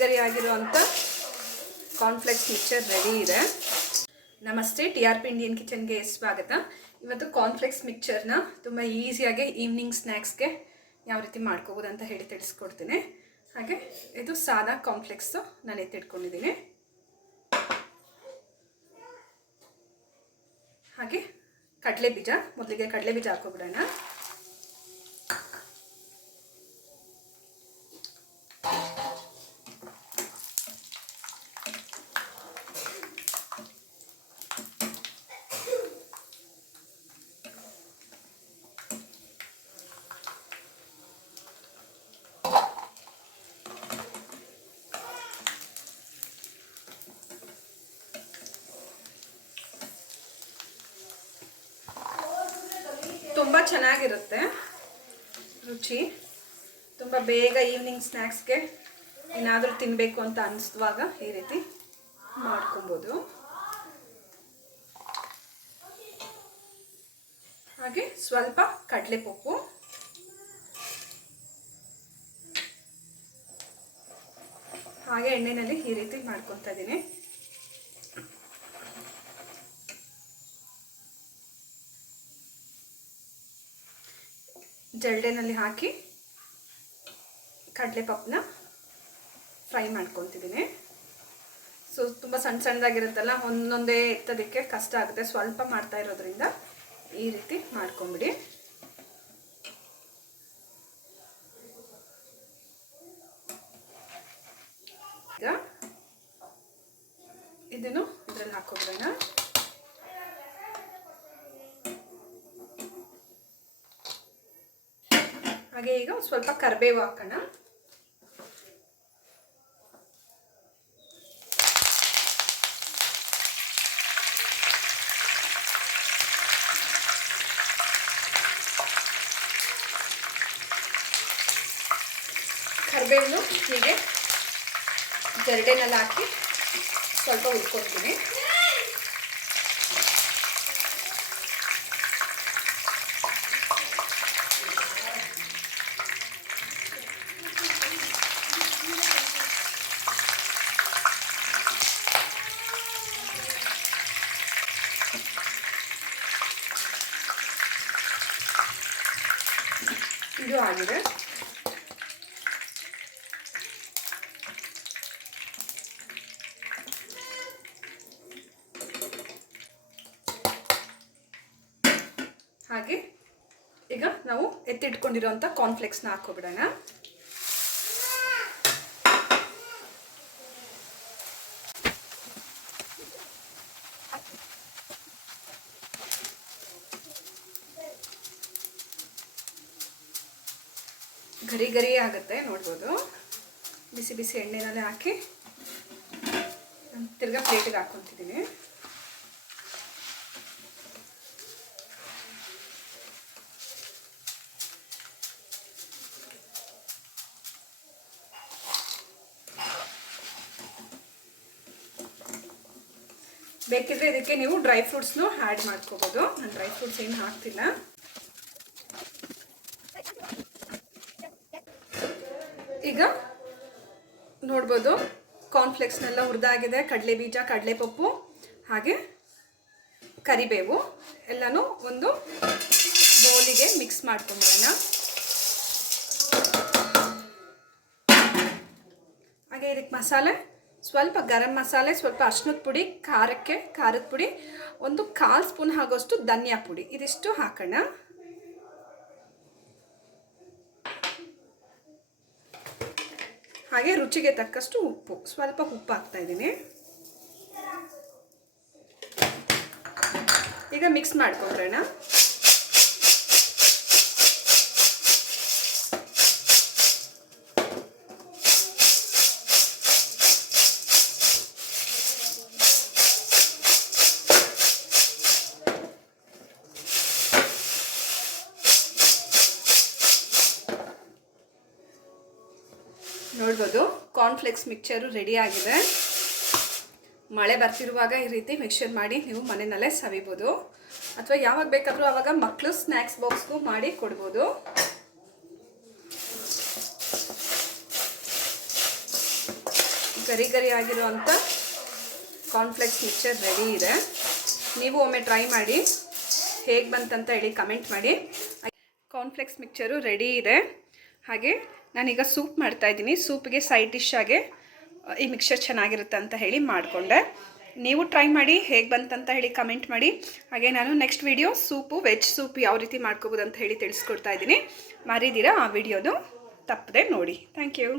ಗರಿ ಆಗಿರುವಂಥ ಕಾನ್ಫ್ಲೆಕ್ಸ್ mixture ready ಇದೆ. ನಮಸ್ತೆ ಟಿ ಆರ್ ಪಿ ಇಂಡಿಯನ್ ಕಿಚನ್ಗೆ ಸ್ವಾಗತ. ಇವತ್ತು ಕಾನ್ಫ್ಲೆಕ್ಸ್ ಮಿಕ್ಚರ್ನ ತುಂಬ ಈಸಿಯಾಗಿ ಈವ್ನಿಂಗ್ ಸ್ನ್ಯಾಕ್ಸ್ಗೆ ಯಾವ ರೀತಿ ಮಾಡ್ಕೋಬೋದು ಅಂತ ಹೇಳಿ ತಿಳಿಸ್ಕೊಡ್ತೀನಿ. ಹಾಗೆ, ಇದು ಸಾದಾ ಕಾನ್ಫ್ಲೆಕ್ಸು ನಾನು ಎತ್ತಿಟ್ಕೊಂಡಿದ್ದೀನಿ ಹಾಗೆ ಕಡಲೆ ಬೀಜ ಮೊದಲಿಗೆ ಕಡಲೆ ಬೀಜ ಹಾಕೋಬಿಡೋಣ. ತುಂಬ ಚೆನ್ನಾಗಿರುತ್ತೆ. ರುಚಿ. ತುಂಬ ಬೇಗ ಈವ್ನಿಂಗ್ ಸ್ನ್ಯಾಕ್ಸ್ಗೆ ಏನಾದರೂ ತಿನ್ನಬೇಕು ಅಂತ ಅನಿಸಿದಾಗ ಈ ರೀತಿ ಮಾಡ್ಕೊಬೋದು. ಹಾಗೆ ಸ್ವಲ್ಪ ಕಡಲೆಪಪ್ಪು. ಹಾಗೆ ಎಣ್ಣೆಯಲ್ಲಿ ಈ ರೀತಿ ಮಾಡ್ಕೊತಾ ಇದ್ದೀನಿ. ಜಲ್ಡೆನಲ್ಲಿ ಹಾಕಿ ಕಡಲೆಪಪ್ಪನ ಫ್ರೈ ಮಾಡ್ಕೊತಿದ್ದೀನಿ. ಸೊ ತುಂಬ ಸಣ್ಣ ಸಣ್ಣದಾಗಿರುತ್ತಲ್ಲ, ಒಂದೊಂದೇ ಎತ್ತೋದಕ್ಕೆ ಕಷ್ಟ ಆಗುತ್ತೆ. ಸ್ವಲ್ಪ ಮಾಡ್ತಾ ಇರೋದ್ರಿಂದ ಈ ರೀತಿ ಮಾಡ್ಕೊಂಬಿಡಿ. ಈಗ ಇದನ್ನು ಇದರಲ್ಲಿ ಹಾಕೋಬಿಡೋಣ. ಹಾಗೆ ಈಗ ಸ್ವಲ್ಪ ಕರಿಬೇವು ಹಾಕೋಣ. ಕರಿಬೇವನ್ನು ಹೀಗೆ ಜರಡೆನಲ್ಲಿ ಹಾಕಿ ಸ್ವಲ್ಪ ಹುರ್ಕೊತೀನಿ ಆಗಿದೆ ಹಾಗೆ ಈಗ ನಾವು ಎತ್ತಿಟ್ಕೊಂಡಿರೋಂಥ ಕಾರ್ನ್ಫ್ಲೆಕ್ಸ್ನ ಹಾಕೋಬಿಡೋಣ ಗರಿ ಗರಿ ಆಗುತ್ತೆ, ನೋಡ್ಬೋದು. ಬಿಸಿ ಬಿಸಿ ಎಣ್ಣೆನಲ್ಲೇ ಹಾಕಿ ತಿರ್ಗಾ ಪ್ಲೇಟಿಗೆ ಹಾಕ್ಕೊತಿದ್ದೀನಿ ಬೇಕಿದ್ರೆ ಇದಕ್ಕೆ ನೀವು ಡ್ರೈ ಫ್ರೂಟ್ಸ್ನು ಆ್ಯಡ್ ಮಾಡ್ಕೋಬೋದು. ನಾನು ಡ್ರೈ ಫ್ರೂಟ್ಸ್ ಏನು ಹಾಕ್ತಿಲ್ಲ. ನೋಡ್ಬೋದು ಕಾರ್ನ್ಫ್ಲೆಕ್ಸ್ನೆಲ್ಲ ಹುರಿದಾಗಿದೆ ಕಡಲೆ ಬೀಜ ಕಡಲೆಪಪ್ಪು, ಹಾಗೆ ಕರಿಬೇವು, ಎಲ್ಲನೂ ಒಂದು ಬೌಲಿಗೆ ಮಿಕ್ಸ್ ಮಾಡ್ಕೊಂಬಿಡೋಣ. ಹಾಗೆ ಇದಕ್ಕೆ ಮಸಾಲೆ, ಸ್ವಲ್ಪ ಗರಂ ಮಸಾಲೆ, ಸ್ವಲ್ಪ ಅರ್ಶಿನದ ಪುಡಿ, ಖಾರಕ್ಕೆ ಖಾರದ ಪುಡಿ, ಒಂದು ಕಾಲು ಸ್ಪೂನ್ ಆಗೋಷ್ಟು ಧನಿಯಾ ಪುಡಿ, ಇದಿಷ್ಟು ಹಾಕೋಣ. ಹಾಗೆ ರುಚಿಗೆ ತಕ್ಕಷ್ಟು ಉಪ್ಪು. ಸ್ವಲ್ಪ ಉಪ್ಪು ಹಾಕ್ತಾ ಇದ್ದೀನಿ. ಈಗ ಮಿಕ್ಸ್ ಮಾಡ್ಕೊಂಡ್ರಣ ನೋಡ್ಬೋದು. ಕಾರ್ನ್ಫ್ಲೆಕ್ಸ್ ಮಿಕ್ಚರು ರೆಡಿ ಆಗಿದೆ. ಮಳೆ ಬರ್ತಿರುವಾಗ ಈ ರೀತಿ ಮಿಕ್ಸರ್ ಮಾಡಿ ನೀವು ಮನೆಯಲ್ಲೇ ಸವಿಬೋದು. ಅಥವಾ ಯಾವಾಗ ಬೇಕಾದರೂ ಆವಾಗ ಮಕ್ಕಳು ಸ್ನ್ಯಾಕ್ಸ್ ಬಾಕ್ಸ್ಗೂ ಮಾಡಿ ಕೊಡ್ಬೋದು. ಗರಿ ಗರಿ ಆಗಿರುವಂಥ ಕಾರ್ನ್ಫ್ಲೆಕ್ಸ್ ಮಿಕ್ಚರ್ ರೆಡಿ ಇದೆ. ನೀವು ಒಮ್ಮೆ ಟ್ರೈ ಮಾಡಿ. ಹೇಗೆ ಬಂತಂತ ಹೇಳಿ ಕಮೆಂಟ್ ಮಾಡಿ. ಕಾರ್ನ್ಫ್ಲೆಕ್ಸ್ ಮಿಕ್ಚರು ರೆಡಿ ಇದೆ. ಹಾಗೆ ನಾನೀಗ ಸೂಪ್ ಮಾಡ್ತಾ ಇದ್ದೀನಿ. ಸೂಪ್ಗೆ ಸೈಡ್ ಡಿಶ್ ಆಗಿ ಈ ಮಿಕ್ಸರ್ ಚೆನ್ನಾಗಿರುತ್ತೆ ಅಂತ ಹೇಳಿ ಮಾಡಿಕೊಂಡೆ. ನೀವು ಟ್ರೈ ಮಾಡಿ, ಹೇಗೆ ಬಂತಂತ ಹೇಳಿ ಕಮೆಂಟ್ ಮಾಡಿ. ಹಾಗೆ ನಾನು next video soup veg soup ಯಾವ ರೀತಿ ಮಾಡ್ಕೋಬೋದು ಅಂತ ಹೇಳಿ ತಿಳಿಸ್ಕೊಡ್ತಾ ಇದ್ದೀನಿ. ಮಾರಿದ್ದೀರಾ ಆ ವಿಡಿಯೋದು ತಪ್ಪದೆ ನೋಡಿ. Thank you